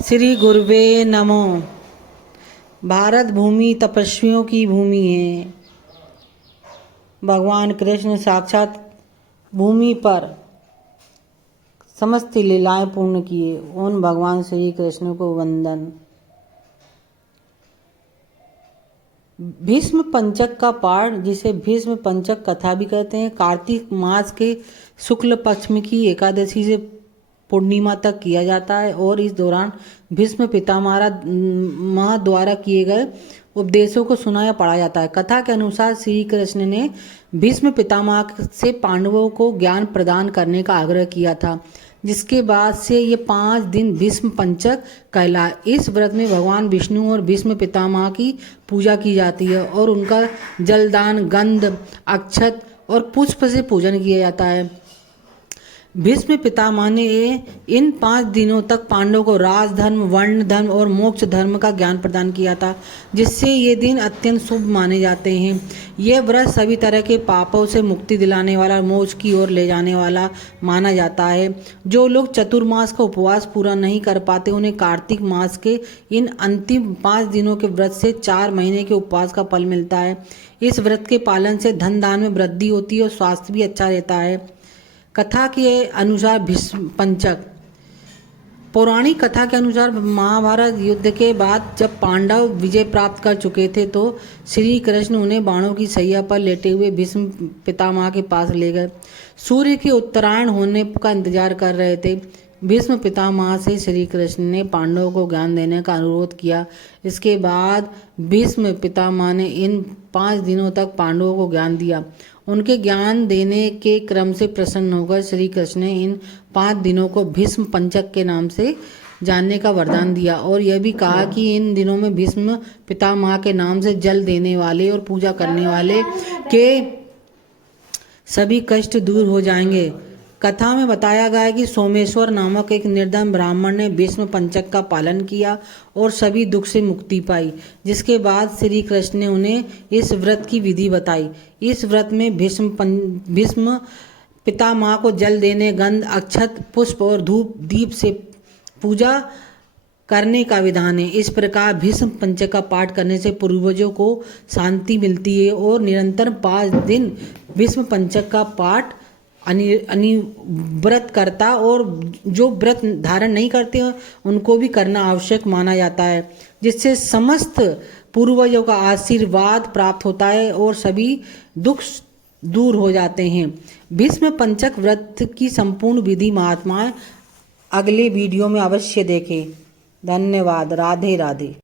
श्री गुरुवे नमो। भारत भूमि तपस्वियों की भूमि है। भगवान कृष्ण साक्षात भूमि पर समस्त लीलाएं पूर्ण किए। उन भगवान श्री कृष्ण को वंदन। भीष्म पंचक का पाठ, जिसे भीष्म पंचक कथा भी कहते हैं, कार्तिक मास के शुक्ल पक्ष में की एकादशी से पूर्णिमा तक किया जाता है और इस दौरान भीष्म पितामह द्वारा किए गए उपदेशों को सुनाया पढ़ा जाता है। कथा के अनुसार श्री कृष्ण ने भीष्म पितामह से पांडवों को ज्ञान प्रदान करने का आग्रह किया था, जिसके बाद से ये 5 दिन भीष्म पंचक कहलाए। इस व्रत में भगवान विष्णु और भीष्म पितामह की पूजा की जाती है और उनका जलदान, गंध, अक्षत और पुष्प से पूजन किया जाता है। भीष्म पितामह ने इन 5 दिनों तक पांडवों को राजधर्म, वर्ण धर्म और मोक्ष धर्म का ज्ञान प्रदान किया था, जिससे ये दिन अत्यंत शुभ माने जाते हैं। यह व्रत सभी तरह के पापों से मुक्ति दिलाने वाला, मोक्ष की ओर ले जाने वाला माना जाता है। जो लोग चतुर्मास का उपवास पूरा नहीं कर पाते, उन्हें कार्तिक मास के इन अंतिम 5 दिनों के व्रत से 4 महीने के उपवास का फल मिलता है। इस व्रत के पालन से धन दान में वृद्धि होती है और स्वास्थ्य भी अच्छा रहता है। कथा के अनुसार भीष्म पंचक, पौराणिक कथा के अनुसार महाभारत युद्ध के बाद जब पांडव विजय प्राप्त कर चुके थे तो श्री कृष्ण उन्हें बाणों की सैया पर लेटे हुए भीष्म पितामह के पास ले गए। सूर्य के उत्तरायण होने का इंतजार कर रहे थे। भीष्म पितामह से श्री कृष्ण ने पांडवों को ज्ञान देने का अनुरोध किया। इसके बाद भीष्म पितामह ने इन 5 दिनों तक पांडवों को ज्ञान दिया। उनके ज्ञान देने के क्रम से प्रसन्न होकर श्री कृष्ण ने इन 5 दिनों को भीष्म पंचक के नाम से जानने का वरदान दिया और यह भी कहा कि इन दिनों में भीष्म पितामह के नाम से जल देने वाले और पूजा करने वाले के सभी कष्ट दूर हो जाएंगे। कथा में बताया गया है कि सोमेश्वर नामक एक निर्धन ब्राह्मण ने भीष्म पंचक का पालन किया और सभी दुख से मुक्ति पाई, जिसके बाद श्री कृष्ण ने उन्हें इस व्रत की विधि बताई। इस व्रत में भीष्म पितामह को जल देने, गंध, अक्षत, पुष्प और धूप दीप से पूजा करने का विधान है। इस प्रकार भीष्म पंचक का पाठ करने से पूर्वजों को शांति मिलती है और निरंतर 5 दिन भीष्म पंचक का पाठ व्रत करता और जो व्रत धारण नहीं करते हैं उनको भी करना आवश्यक माना जाता है, जिससे समस्त पूर्वजों का आशीर्वाद प्राप्त होता है और सभी दुख दूर हो जाते हैं। भीष्म पंचक व्रत की संपूर्ण विधि महात्माएं अगले वीडियो में अवश्य देखें। धन्यवाद। राधे राधे।